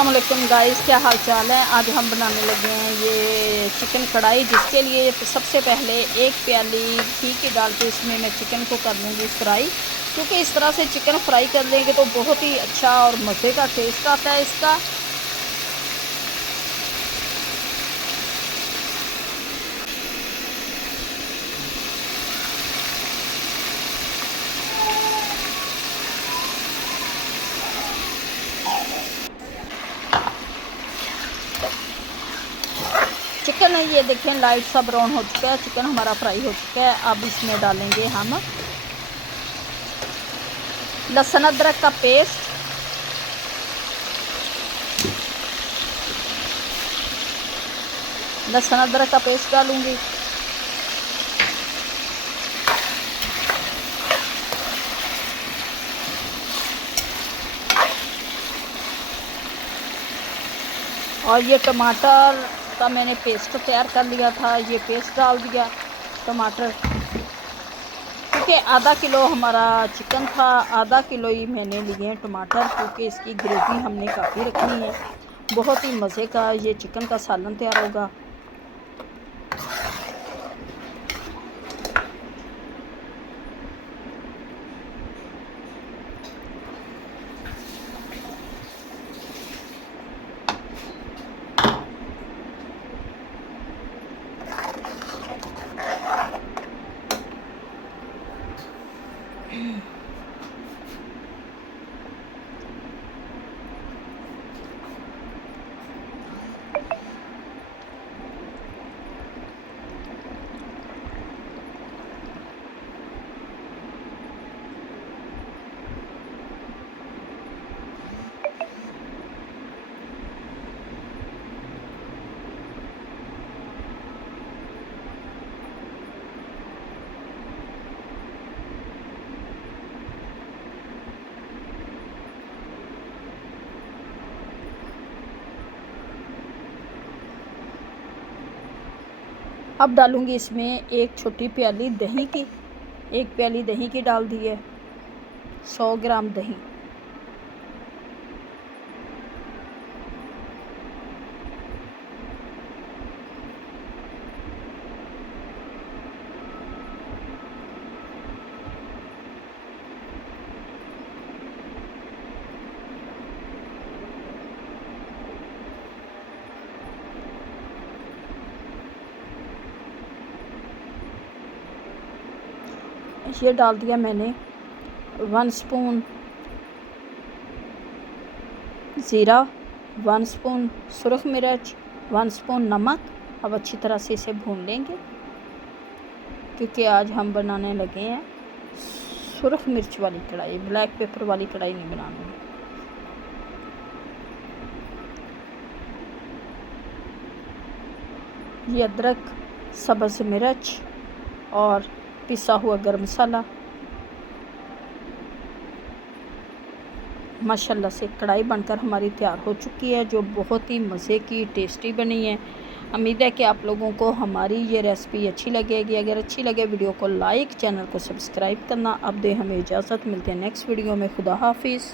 अस्सलाम वालेकुम गाइस, क्या हाल चाल है। आज हम बनाने लगे हैं ये चिकन कढ़ाई, जिसके लिए सबसे पहले एक प्याली घी की डाल के इसमें मैं चिकन को कर लूँगी फ्राई, क्योंकि इस तरह से चिकन फ्राई कर लेंगे तो बहुत ही अच्छा और मज़े का टेस्ट आता है इसका। चिकन है ये देखें, लाइट सा ब्राउन हो चुका है, चिकन हमारा फ्राई हो चुका है। अब इसमें डालेंगे हम लहसुन अदरक का पेस्ट, लहसुन अदरक का पेस्ट डालूंगी। और ये टमाटर का मैंने पेस्ट तैयार कर लिया था, ये पेस्ट डाल दिया टमाटर, क्योंकि आधा किलो हमारा चिकन था, आधा किलो ही मैंने लिए हैं टमाटर, क्योंकि इसकी ग्रेवी हमने काफ़ी रखनी है। बहुत ही मज़े का ये चिकन का सालन तैयार होगा। अब डालूंगी इसमें एक छोटी प्याली दही की, एक प्याली दही की डाल दी है, 100 ग्राम दही। ये डाल दिया मैंने 1 स्पून ज़ीरा, 1 स्पून सुरख मिर्च, 1 स्पून नमक। अब अच्छी तरह से इसे भून लेंगे, क्योंकि आज हम बनाने लगे हैं सुरख मिर्च वाली कढ़ाई, ब्लैक पेपर वाली कढ़ाई नहीं बनानी। ये अदरक, सब्ज़ मिर्च और पिसा हुआ गरम मसाला। माशाल्लाह से कढ़ाई बनकर हमारी तैयार हो चुकी है, जो बहुत ही मज़े की टेस्टी बनी है। उम्मीद है कि आप लोगों को हमारी ये रेसिपी अच्छी लगेगी। अगर अच्छी लगे वीडियो को लाइक, चैनल को सब्सक्राइब करना। अब दे हमें इजाज़त, मिलते हैं नेक्स्ट वीडियो में। खुदा हाफिज़।